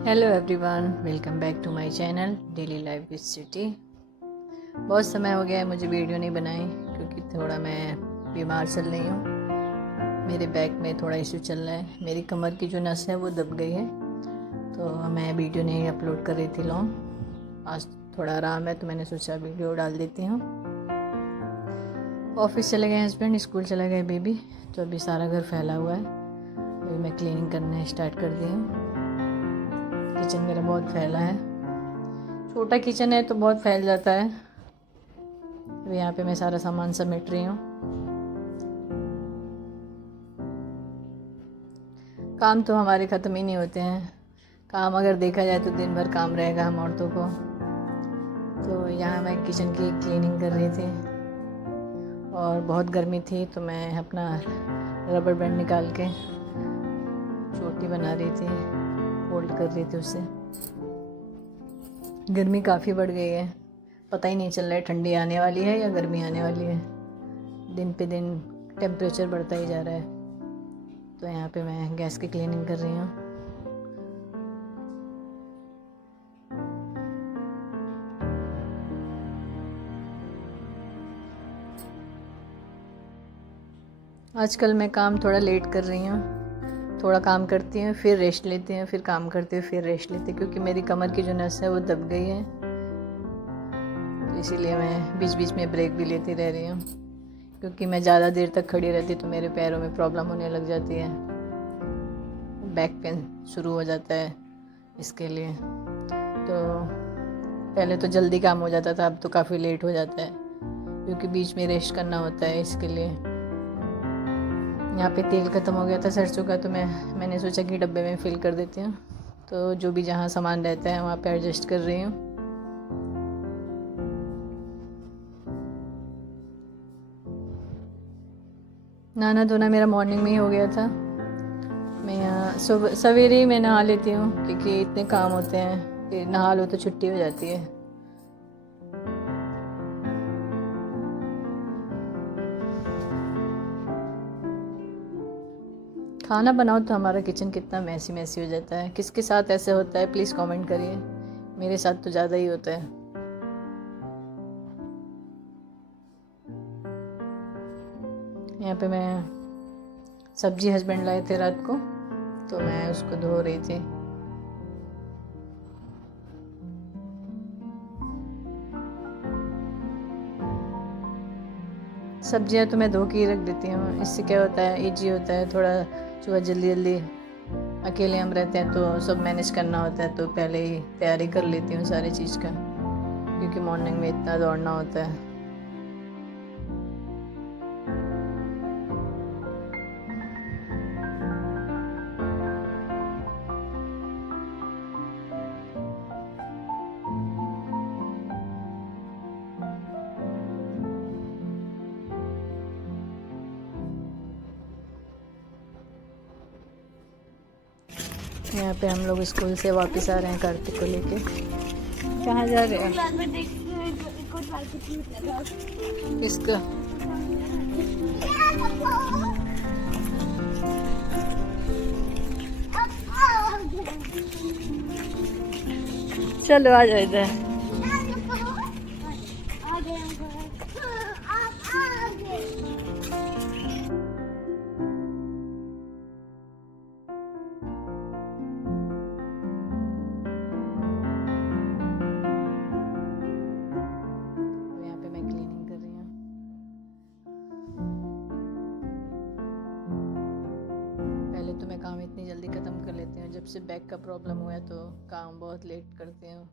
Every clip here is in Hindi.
Hello everyone, welcome back to my channel daily life with city. बहुत समय हो गया है मुझे वीडियो नहीं बनाई क्योंकि थोड़ा मैं बीमार चल रही हूँ। मेरे बैक में थोड़ा इशू चल रहा है, मेरी कमर की जो नस है वो दब गई है, तो मैं वीडियो नहीं अपलोड कर रही थी लॉन्ग। आज थोड़ा आराम है तो मैंने सोचा वीडियो डाल देती हूँ। ऑफिस चले गए हस्बैंड, स्कूल चला गए बेबी, तो अभी सारा घर फैला हुआ है। अभी मैं क्लीनिंग करना स्टार्ट कर दी हूँ। किचन मेरा बहुत फैला है, छोटा किचन है तो बहुत फैल जाता है। अभी यहाँ पे मैं सारा सामान समेट रही हूँ। काम तो हमारे ख़त्म ही नहीं होते हैं। काम अगर देखा जाए तो दिन भर काम रहेगा हम औरतों को। तो यहाँ मैं किचन की क्लीनिंग कर रही थी और बहुत गर्मी थी तो मैं अपना रबर बैंड निकाल के चोटी बना रही थी, फोल्ड कर रही थी उससे। गर्मी काफ़ी बढ़ गई है, पता ही नहीं चल रहा है ठंडी आने वाली है या गर्मी आने वाली है। दिन पे दिन टेम्परेचर बढ़ता ही जा रहा है। तो यहाँ पे मैं गैस की क्लीनिंग कर रही हूँ। आजकल मैं काम थोड़ा लेट कर रही हूँ, थोड़ा काम करती हूँ फिर रेस्ट लेती हूँ, फिर काम करती हूँ फिर रेस्ट लेती हूँ, क्योंकि मेरी कमर की जो नस है वो दब गई है। तो इसीलिए मैं बीच बीच में ब्रेक भी लेती रह रही हूँ, क्योंकि मैं ज़्यादा देर तक खड़ी रहती तो मेरे पैरों में प्रॉब्लम होने लग जाती है, बैक पेन शुरू हो जाता है। इसके लिए तो पहले तो जल्दी काम हो जाता था, अब तो काफ़ी लेट हो जाता है क्योंकि बीच में रेस्ट करना होता है। इसके लिए यहाँ पे तेल ख़त्म हो गया था सरसों का, तो मैंने सोचा कि डब्बे में फिल कर देती हूँ। तो जो भी जहाँ सामान रहता है वहाँ पे एडजस्ट कर रही हूँ। नहाना धोना मेरा मॉर्निंग में ही हो गया था। मैं यहाँ सुबह सवेरे ही मैं नहा लेती हूँ क्योंकि इतने काम होते हैं, फिर नहा लो तो छुट्टी हो जाती है। खाना बनाओ तो हमारा किचन कितना मैसी मैसी हो जाता है। किसके साथ ऐसे होता है प्लीज़ कमेंट करिए। मेरे साथ तो ज़्यादा ही होता है। यहाँ पे मैं सब्जी हस्बैंड लाए थे रात को, तो मैं उसको धो रही थी। सब्जियाँ तो मैं धो के ही रख देती हूँ, इससे क्या होता है ईजी होता है थोड़ा। सुबह जल्दी जल्दी अकेले हम रहते हैं तो सब मैनेज करना होता है, तो पहले ही तैयारी कर लेती हूँ सारी चीज़ का, क्योंकि मॉर्निंग में इतना दौड़ना होता है। यहाँ पे हम लोग स्कूल से वापस आ रहे हैं कार्तिक को लेके। कहाँ जा रहे हैं? इसका चलो आ जाओ इधर। यहाँ पे मैं क्लीनिंग कर रही हूँ। पहले तो मैं काम इतनी जल्दी ख़त्म कर लेती हूँ, जब से बैक का प्रॉब्लम हुआ है तो काम बहुत लेट करती हूँ।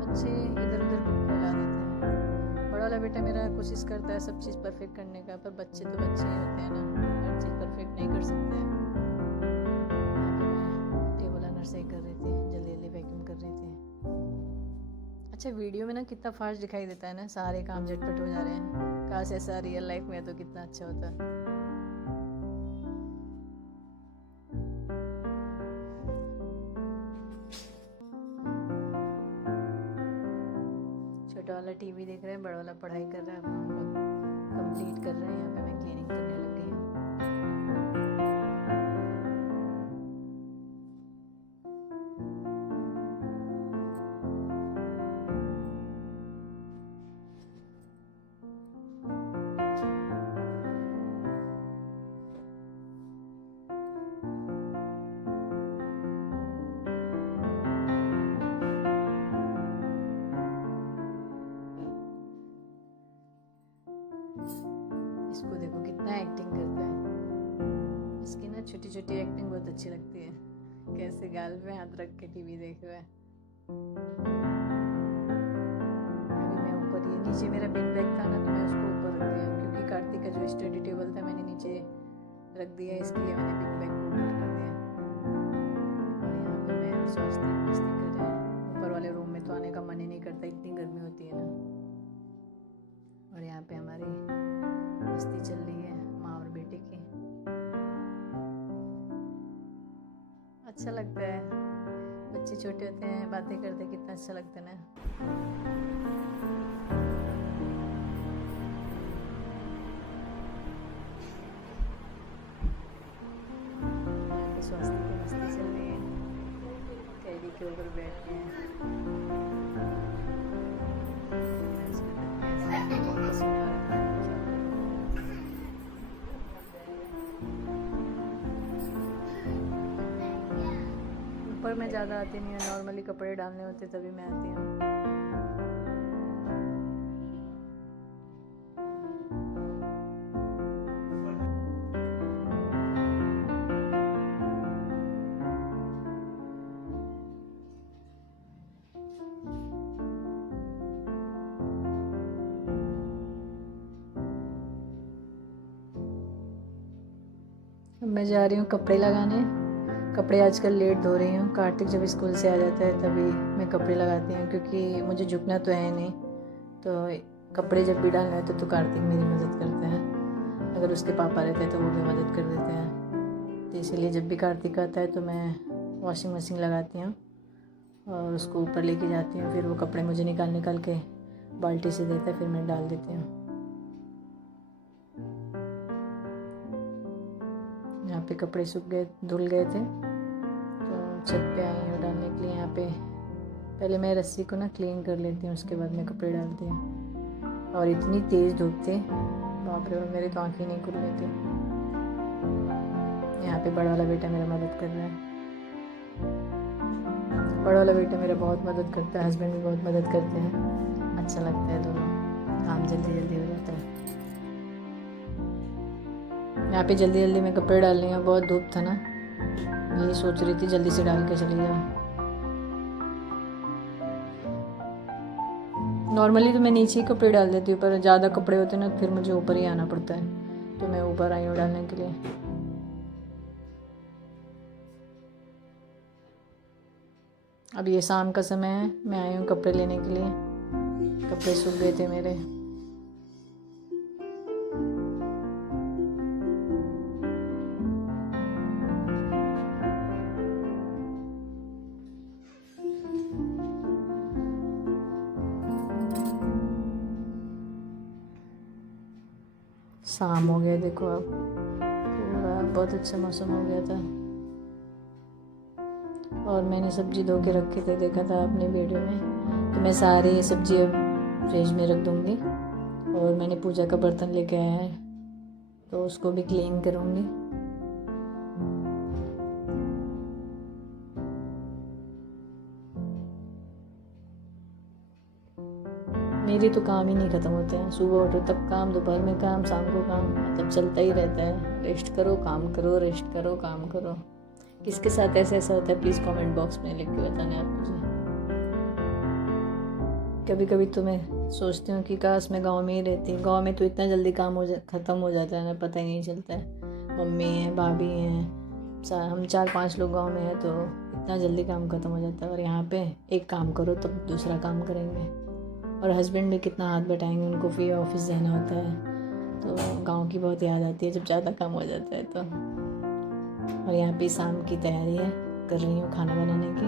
बच्चे इधर उधर कुछ फैला देते हैं। बड़ा वाला बेटा मेरा कोशिश करता है सब चीज़ परफेक्ट करने का, पर बच्चे तो बच्चे ही होते हैं ना, हर चीज़ परफेक्ट नहीं कर सकते हैं। यहाँ पे मैं टेबल रनर सही कर रही थी, जल्दी जल्दी वैक्यूम कर रही थी। अच्छा, वीडियो में ना कितना फास्ट दिखाई देता है ना, सारे काम झटपट हो जा रहे हैं। काश ऐसा रियल लाइफ में तो कितना अच्छा होता। छोटा वाला टीवी देख रहा है, बड़ा वाला पढ़ाई कर रहा है, अपना होमवर्क कंप्लीट कर रहे हैं। यहाँ पे मैं क्लीनिंग करने लग गई हूँ। छोटी छोटी एक्टिंग बहुत अच्छी लगती है, कैसे गाल पे हाथ रख के टीवी देख रहा है। अभी मैं ऊपर, ये नीचे मेरा बिन बैग था ना, तो मैं उसको ऊपर रख दिया क्योंकि कार्तिक का जो स्टडी टेबल था मैंने नीचे रख दिया, इसके लिए मैंने बिन बैग को ऊपर कर दिया। और यहाँ पे मैं और स्वास्थ्य मस्ती कर रहे हैं। ऊपर वाले रूम में तो आने का मन ही नहीं करता, इतनी गर्मी होती है ना। और यहाँ पे हमारी मस्ती चल रही है माँ और बेटे की। अच्छा लगता है, बच्चे छोटे होते हैं बातें करते कितना अच्छा लगता है ना। स्वास्थ्य की मस्ती चल रही है, कैडी के ऊपर बैठ के ऊपर मैं ज़्यादा आती नहीं है, नॉर्मली कपड़े डालने होते तभी मैं आती हूँ। अब मैं जा रही हूँ कपड़े लगाने। कपड़े आजकल लेट धो रही हूँ, कार्तिक जब स्कूल से आ जाता है तभी मैं कपड़े लगाती हूँ, क्योंकि मुझे झुकना तो है नहीं। तो कपड़े जब भी डालने होते तो कार्तिक मेरी मदद करते हैं, अगर उसके पापा रहते हैं तो वो भी मदद कर देते हैं। तो इसीलिए जब भी कार्तिक आता है तो मैं वॉशिंग मशीन लगाती हूँ और उसको ऊपर लेके जाती हूँ। फिर वो कपड़े मुझे निकाल के बाल्टी से देता है, फिर मैं डाल देती हूँ। यहाँ पे कपड़े सूख गए, धुल गए थे, तो छत पे आई हूँ डालने के लिए। यहाँ पे पहले मैं रस्सी को ना क्लीन कर लेती हूँ, उसके बाद मैं कपड़े डालती हूँ। और इतनी तेज़ धूप थी, बाप रे, मेरी तो आँखें नहीं खुल रही थी। यहाँ पे बड़ा वाला बेटा मेरा मदद कर रहा है। बड़ा वाला बेटा मेरा बहुत मदद करता है, हस्बैंड भी बहुत मदद करते हैं। अच्छा लगता है, दोनों काम जल्दी जल्दी हो जाता है। यहाँ पे जल्दी जल्दी मैं कपड़े डाल रही हूँ, बहुत धूप था ना, यही सोच रही थी जल्दी से डाल के चली जाऊँ। नॉर्मली तो मैं नीचे ही कपड़े डाल देती हूँ, पर ज़्यादा कपड़े होते हैं ना फिर मुझे ऊपर ही आना पड़ता है, तो मैं ऊपर आई हूँ डालने के लिए। अब ये शाम का समय है, मैं आई हूँ कपड़े लेने के लिए, कपड़े सूख गए थे मेरे। शाम हो गया, देखो अब पूरा बहुत अच्छा मौसम हो गया था। और मैंने सब्जी धो के रखे थे, देखा था आपने वीडियो में, तो मैं सारी सब्जी अब फ्रिज में रख दूँगी। और मैंने पूजा का बर्तन लेके आया है, तो उसको भी क्लीन करूँगी। मेरे तो काम ही नहीं ख़त्म होते हैं, सुबह उठो तब काम, दोपहर में काम, शाम को काम, मतलब चलता ही रहता है। रेस्ट करो, काम करो, रेस्ट करो, काम करो। किसके साथ ऐसा होता है, प्लीज़ कमेंट बॉक्स में लिख के बताना आप मुझे। कभी कभी तो मैं सोचती हूँ कि काश मैं गांव में ही रहती। गांव में तो इतना जल्दी काम ख़त्म हो जाता है ना, पता ही नहीं चलता है। मम्मी हैं, भाभी हैं, हम 4-5 लोग गांव में हैं, तो इतना जल्दी काम ख़त्म हो जाता है। और यहाँ पे एक काम करो तब दूसरा काम करेंगे। और हस्बैंड भी कितना हाथ बटाएंगे, उनको भी ऑफिस जाना होता है, तो गांव की बहुत याद आती है जब ज़्यादा काम हो जाता है तो। और यहाँ पे शाम की तैयारी है, कर रही हूँ खाना बनाने की।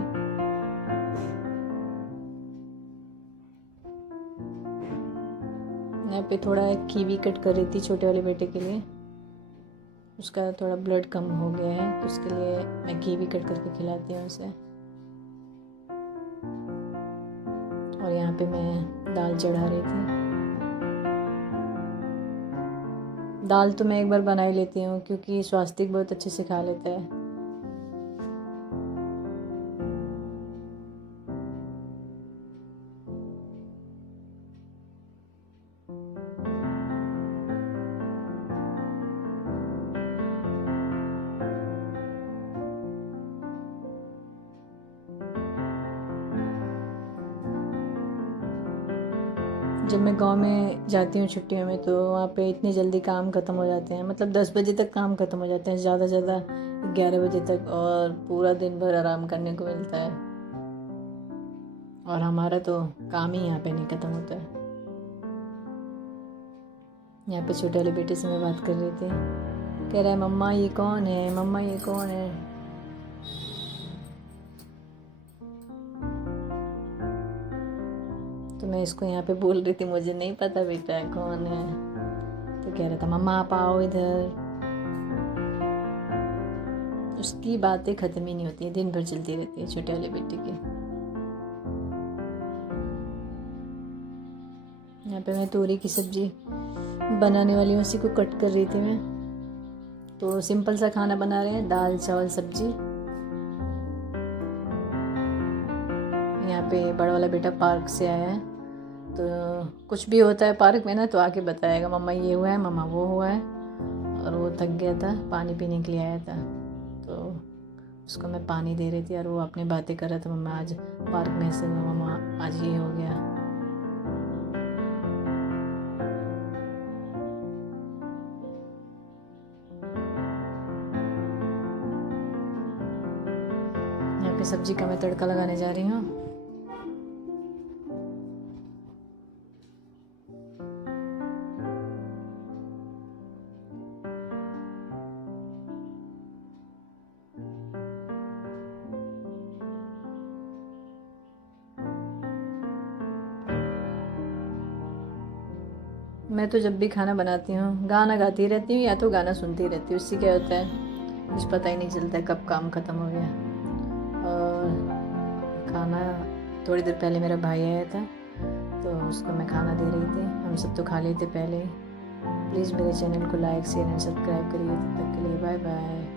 यहाँ पे थोड़ा कीवी कट कर रही थी छोटे वाले बेटे के लिए, उसका थोड़ा ब्लड कम हो गया है, तो उसके लिए मैं कीवी कट करके खिलाती हूँ उसे। और यहाँ पे मैं दाल चढ़ा रही थी। दाल तो मैं एक बार बना ही लेती हूँ, क्योंकि स्वास्तिक बहुत अच्छे से खा लेता है। जब मैं गांव में जाती हूँ छुट्टियों में तो वहाँ पे इतनी जल्दी काम ख़त्म हो जाते हैं, मतलब 10 बजे तक काम ख़त्म हो जाते हैं, ज़्यादा से ज़्यादा 11 बजे तक, और पूरा दिन भर आराम करने को मिलता है। और हमारा तो काम ही यहाँ पे नहीं ख़त्म होता है। यहाँ पे छोटे वाले बेटे से मैं बात कर रही थी, कह रहा है मम्मा ये कौन है, मम्मा ये कौन है। तो मैं इसको यहाँ पे बोल रही थी मुझे नहीं पता बेटा कौन है, तो कह रहा था मम्मा आप आओ इधर। उसकी बातें ख़त्म ही नहीं होती हैं, दिन भर चलती रहती है छोटे वाले बेटे की। यहाँ पे मैं तोरी की सब्ज़ी बनाने वाली हूँ, उसी को कट कर रही थी मैं। तो सिंपल सा खाना बना रहे हैं, दाल चावल सब्जी। यहाँ पे बड़ा वाला बेटा पार्क से आया है, तो कुछ भी होता है पार्क में ना तो आके बताएगा मम्मा ये हुआ है, मम्मा वो हुआ है। और वो थक गया था, पानी पीने के लिए आया था, तो उसको मैं पानी दे रही थी और वो अपनी बातें कर रहा था, मम्मा आज पार्क में ऐसे हुआ, मम्मा आज ये हो गया। यहाँ पे सब्जी का मैं तड़का लगाने जा रही हूँ। मैं तो जब भी खाना बनाती हूँ गाना गाती रहती हूँ या तो गाना सुनती रहती हूँ। उससे क्या होता है कुछ पता ही नहीं चलता है कब काम ख़त्म हो गया। और खाना थोड़ी देर पहले मेरा भाई आया था तो उसको मैं खाना दे रही थी। हम सब तो खा लिए थे पहले ही। प्लीज़ मेरे चैनल को लाइक शेयर एंड सब्सक्राइब करिए। तब तक के लिए बाय बाय।